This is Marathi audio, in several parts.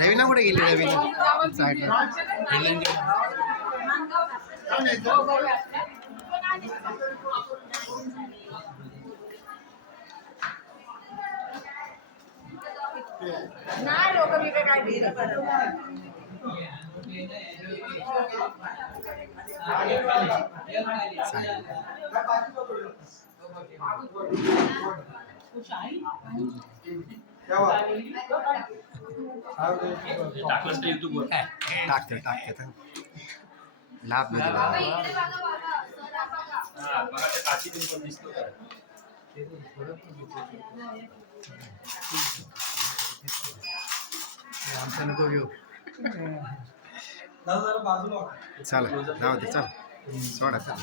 రవీనా కూడా వెళ్ళి రవీనా సైడ్ వెళ్ళండి नाही लोक मी काय काय टाकते टाकते लाभ नको घेऊ चला चल सोडा चला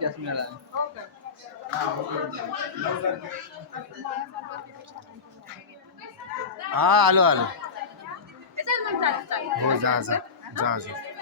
कॅश मिळाला हो हो, हो, हा आलो आलो हो जा जा जा जा